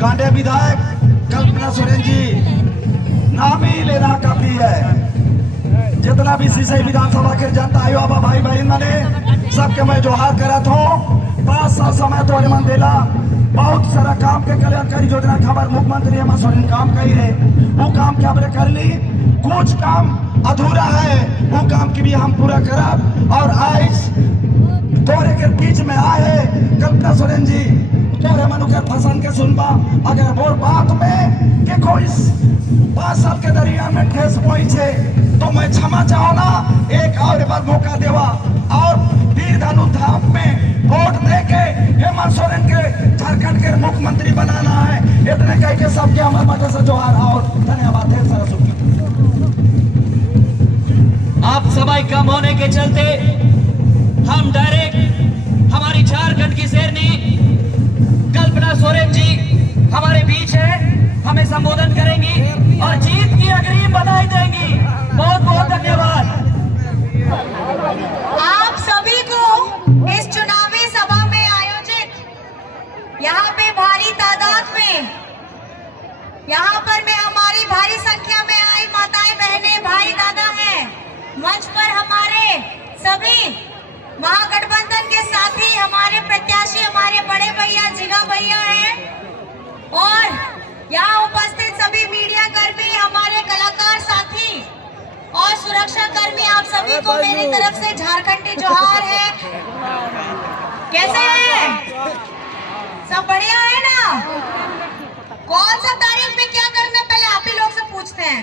कांडे विधायक कल्पना सोरेन जी नाम ही लेना काफी है। जितना भी सिसई विधानसभा के जनता आयो बाबा भाई बहन मने सबके मैं जोहार करत हूँ। 5 साल समय तो मन देला बहुत सारा काम के कल्याणकारी योजना खबर मुख्यमंत्री हेमंत सोरेन काम कही है, वो काम के हमने कर ली। कुछ काम अधूरा है, वो काम की भी हम पूरा करब। और आज तोरे के बीच में आए कल्पना सोरेन जी तोरे मनुकर पसंद के सुनबा अगर वो बात में कि कोई 5 साल के दरिया में ठेस पहुंचे तो मैं क्षमा चाहो ना, एक और बार मौका देवा और वीर धनु धाम में वोट देके हेमंत सोरेन के झारखंड के मुख्यमंत्री बनाना है। इतने कह के सबके हमारे मदद से जोहार और धन्यवाद है। सारा सुखी आप समय कम होने के चलते हम डायरेक्ट हमारी झारखंड की शेरनी कल्पना सोरेन जी हमारे बीच है, हमें संबोधन करेंगी और जीत की अग्रिम बधाई देंगी। बहुत बहुत धन्यवाद। आप सभी को इस चुनावी सभा में आयोजित यहाँ पे भारी तादाद में यहाँ पर में हमारी भारी संख्या में आई माताएं बहनें भाई दादा हैं। मंच पर हमारे सभी महागठबंधन के साथी हमारे प्रत्याशी हमारे बड़े भैया जिगा भैया हैं और यहाँ उपस्थित सभी मीडिया कर्मी हमारे कलाकार साथी और सुरक्षा कर्मी आप सभी को मेरी तरफ से झारखंडी जोहार है। कैसे हैं? सब बढ़िया है ना? कौन सा तारीख में क्या करना पहले आप ही लोग से पूछते हैं।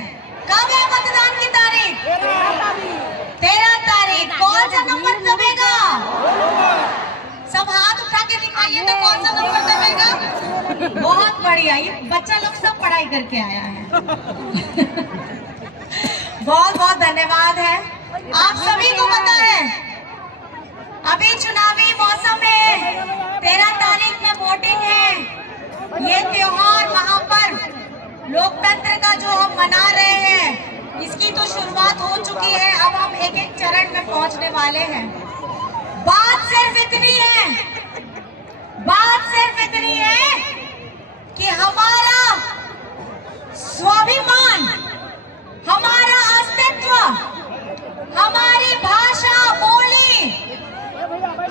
कब है मतदान की तारीख? 13 तारीख। कौन सा नंबर दबेगा? सब हाथ उठा के दिखाइए तो कौन सा नंबर दबेगा? बहुत बढ़िया, ये बच्चा लोग सब पढ़ाई करके आया है। बहुत बहुत धन्यवाद है। आप सभी को पता है अभी चुनावी मौसम है, 13 तारीख में वोटिंग है। ये त्योहार महापर्व लोकतंत्र का जो हम मना रहे हैं इसकी तो शुरुआत हो चुकी है। अब हम एक एक चरण में पहुंचने वाले हैं। बात सिर्फ इतनी है कि हमारा स्वाभिमान, हमारा अस्तित्व, हमारी भाषा बोली,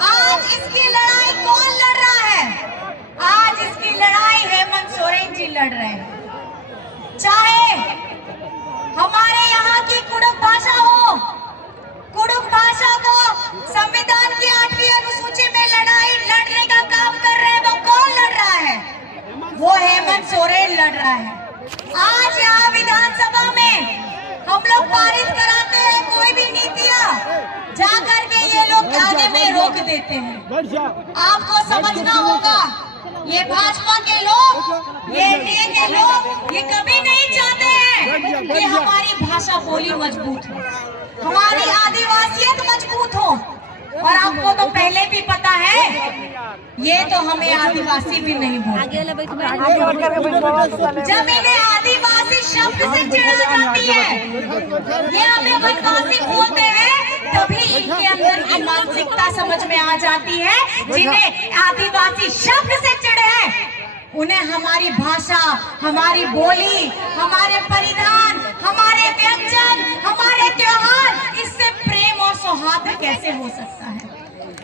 आज इसकी लड़ाई कौन लड़ रहा है? आज इसकी लड़ाई हेमंत सोरेन जी लड़ रहे हैं। चाहे हमारे यहाँ की कुडुख भाषा हो, कुडुख भाषा को संविधान की 8वीं अनुसूची में लड़ने का काम कर रहे हैं। वो कौन लड़ रहा है? वो हेमंत सोरेन लड़ रहा है। आज यहाँ विधानसभा में हम लोग पारित कराते हैं कोई भी नीतियाँ, जाकर के ये लोग आगे में रोक देते हैं। आपको समझना होगा ये भाजपा के लोग, ये एनडीए के लोग ये कभी नहीं चाहते हैं कि हमारी भाषा बोली मजबूत हो, हमारी आदिवासियत मजबूत हो। और आपको तो पहले भी पता है ये तो हमें आदिवासी भी नहीं बोलते। जब इन्हें आदिवासी शब्द से चिढ़ा जाती है, ये हमें वनवासी बोलते हैं, तभी इनके अंदर की मानसिकता समझ में आ जाती है। जिन्हें आदिवासी शब्द से चिढ़े हैं उन्हें हमारी भाषा, हमारी बोली, हमारे परिधान, हमारे व्यंजन, हमारे त्योहार, इससे प्रेम और सौहार्द कैसे हो सकता है?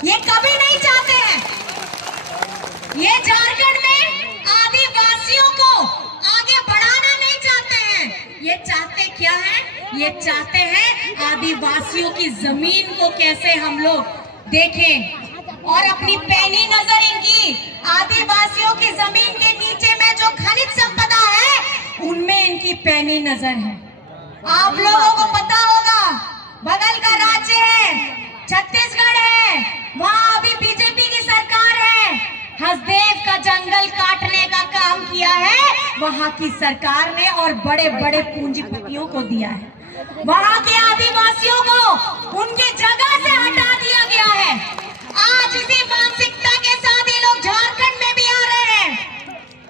ये कभी नहीं चाहते हैं। ये झारखंड में आदिवासियों को आगे बढ़ाना नहीं चाहते हैं। ये चाहते क्या है? ये चाहते हैं आदिवासियों की जमीन को कैसे हम लोग देखें और अपनी पैनी नजर इनकी आदिवासियों की जमीन के नीचे में जो खनिज संपदा है उनमें इनकी पैनी नजर है। आप लोगों को पता होगा बगल का राज्य है छत्तीसगढ़ है, वहाँ अभी बीजेपी की सरकार है। हसदेव का जंगल काटने का काम किया है वहाँ की सरकार ने और बड़े बड़े पूंजीपतियों को दिया है। वहाँ के आदिवासियों को उनकी जगह से हटा दिया गया है। आज इसी मानसिकता के साथ ये लोग झारखंड में भी आ रहे हैं।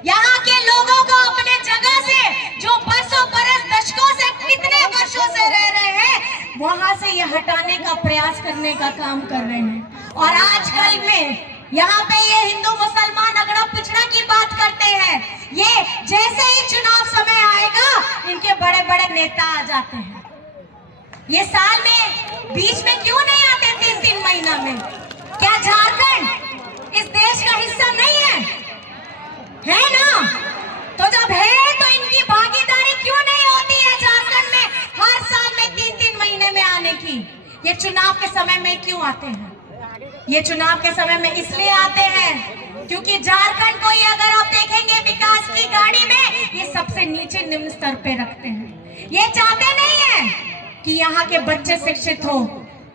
यहाँ के लोगों को अपने जगह से जो बरसों बरस दशकों से कितने वर्षों से रह रहे हैं वहां से ये हटाने का प्रयास करने का काम कर रहे हैं। और आजकल में यहाँ पे ये हिंदू मुसलमान अगड़ा पिछड़ा की बात करते हैं। ये नेता आ जाते हैं। ये साल में बीच में क्यों नहीं आते 3-3 महीना में? क्या झारखंड इस देश का हिस्सा नहीं है ना? तो जब है तो इनकी भागीदारी क्यों नहीं होती है झारखंड में हर साल में 3-3 महीने में आने की? ये चुनाव के समय में क्यों आते हैं? ये चुनाव के समय में इसलिए आते हैं क्योंकि झारखंड को ये अगर आप देखेंगे विकास की गाड़ी में ये सबसे नीचे निम्न स्तर पे रखते हैं। ये चाहते नहीं है कि यहाँ के बच्चे शिक्षित हो,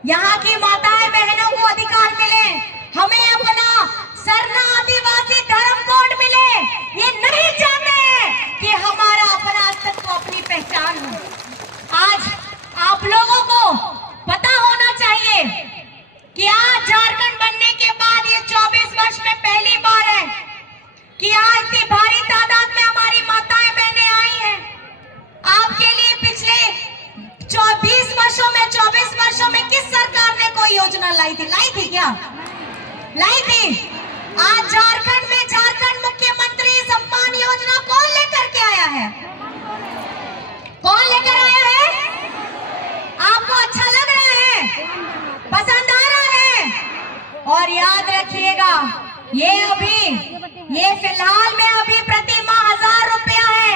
यहाँ की माताएं बहनों को अधिकार मिले, हमें अपना सरना आदिवासी धर्म कोड मिले। ये नहीं चाहते हैं कि हमारा अपना अस्तित्व, अपनी पहचान हो। आज आप लोगों को पता होना चाहिए कि आज झारखंड बनने के बाद ये 24 वर्ष में पहली बार है कि आज इतनी भारी तादाद में हमारी माताएं बहनें आई हैं। आपके लिए पिछले 24 वर्षों में किस सरकार ने कोई योजना लाई थी क्या? लाई थी। आज झारखंड में झारखंड मुख्यमंत्री सम्मान योजना कौन लेकर के आया है? कौन लेकर आया है? आपको अच्छा लग रहा है? पसंद आ रहा है? और याद रखिएगा ये फिलहाल में अभी प्रति माह 1000 रुपया है।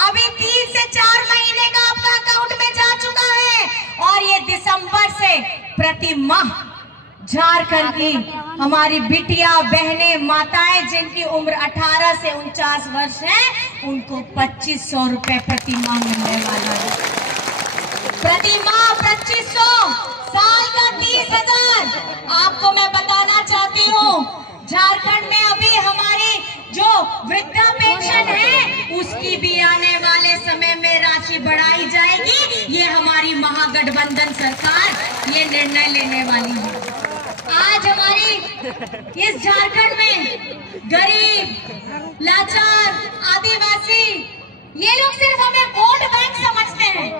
अभी 3 से 4 महीने का आपका अकाउंट में जा चुका है और ये दिसंबर से प्रति माह झारखंड की हमारी बिटिया बहनें माताएं जिनकी उम्र 18 से 49 वर्ष है उनको 2500 रुपए प्रति माह मिलने वाला है। प्रति माह 2500, साल का 30,000। आपको मैं बताना चाहती हूँ झारखंड में अभी हमारी जो वृद्धा पेंशन है उसकी भी आने वाले समय में राशि बढ़ाई जाएगी। ये हमारी महागठबंधन सरकार ये निर्णय लेने वाली है। आज हमारी इस झारखंड में गरीब, लाचार, आदिवासी ये लोग सिर्फ हमें वोट बैंक समझते हैं।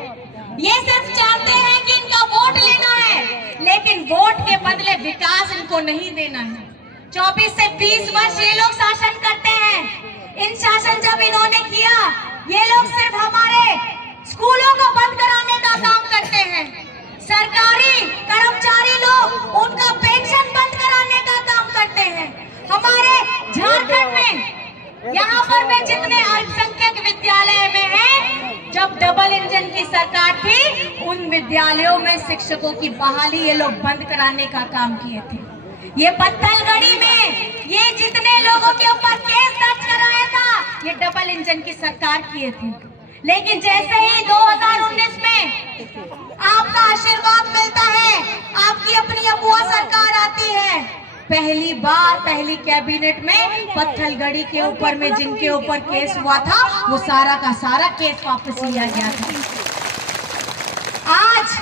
ये सिर्फ चाहते हैं कि इनका वोट लेना है, लेकिन वोट के बदले विकास इनको नहीं देना है। 24 से 20 वर्ष ये लोग शासन करते हैं। इन शासन जब इन्होंने किया ये लोग सिर्फ हमारे स्कूलों को बंद कराने का काम करते हैं। सरकारी कर्मचारी लोग उनका पेंशन बंद कराने का काम करते हैं। हमारे झारखंड में यहाँ पर में जितने अल्पसंख्यक विद्यालय में है, जब डबल इंजन की सरकार थी उन विद्यालयों में शिक्षकों की बहाली ये लोग बंद कराने का काम किए थे। ये पत्थलगड़ी में ये जितने लोगों के ऊपर केस दर्ज कराया था ये डबल इंजन की सरकार किए थे। लेकिन जैसे ही 2019 में आपका आशीर्वाद मिलता है, आपकी अपनी अबुआ सरकार आती है, पहली बार पहली कैबिनेट में पत्थलगड़ी के ऊपर में जिनके ऊपर केस हुआ था वो सारा का सारा केस वापस लिया गया था। आज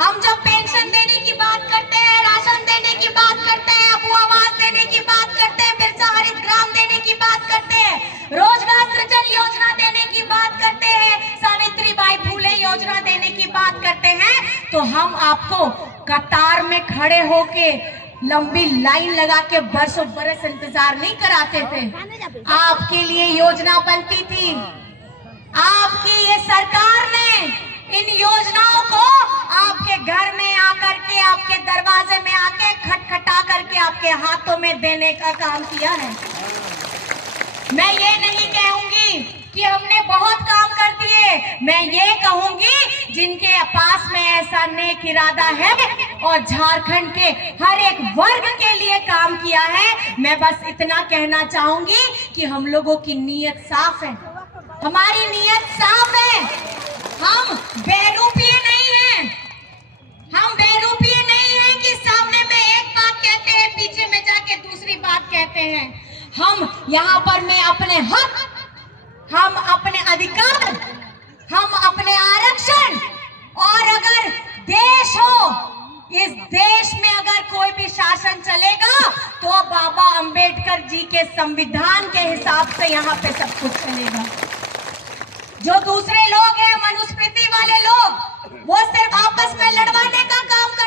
हम जब पेंशन देने की बात करते हैं, राशन देने की बात करते हैं, अबू आवास देने की बात करते हैं, बिरसा हरित ग्राम देने की बात करते हैं, रोजगार सृजन योजना देने की बात करते हैं, सावित्रीबाई फुले योजना देने की बात करते हैं, तो हम आपको कतार में खड़े होके लंबी लाइन लगा के बरसों बरस इंतजार नहीं कराते थे। आपके लिए योजना बनती थी। आपकी ये सरकार ने इन योजनाओं को आपके घर में आकर के, आपके दरवाजे में आके खटखटा करके आपके हाथों में देने का काम किया है। मैं ये नहीं कहूंगी कि हमने बहुत काम कर दिए, मैं ये कहूंगी जिनके पास में ऐसा नेक इरादा है और झारखंड के हर एक वर्ग के लिए काम किया है। मैं बस इतना कहना चाहूंगी कि हम लोगों की नीयत साफ है, हमारी नीयत साफ है। हम बेरूपीय नहीं हैं, हम बेरूपीय नहीं हैं कि सामने में एक बात कहते हैं पीछे में जाके दूसरी बात कहते हैं। हम यहाँ पर में अपने हक, हम अपने अधिकार, हम अपने आरक्षण, और अगर देश हो, इस देश में अगर कोई भी शासन चलेगा तो बाबा अंबेडकर जी के संविधान के हिसाब से यहाँ पे सब कुछ चलेगा। जो दूसरे लोग हैं, मनुस्मृति वाले लोग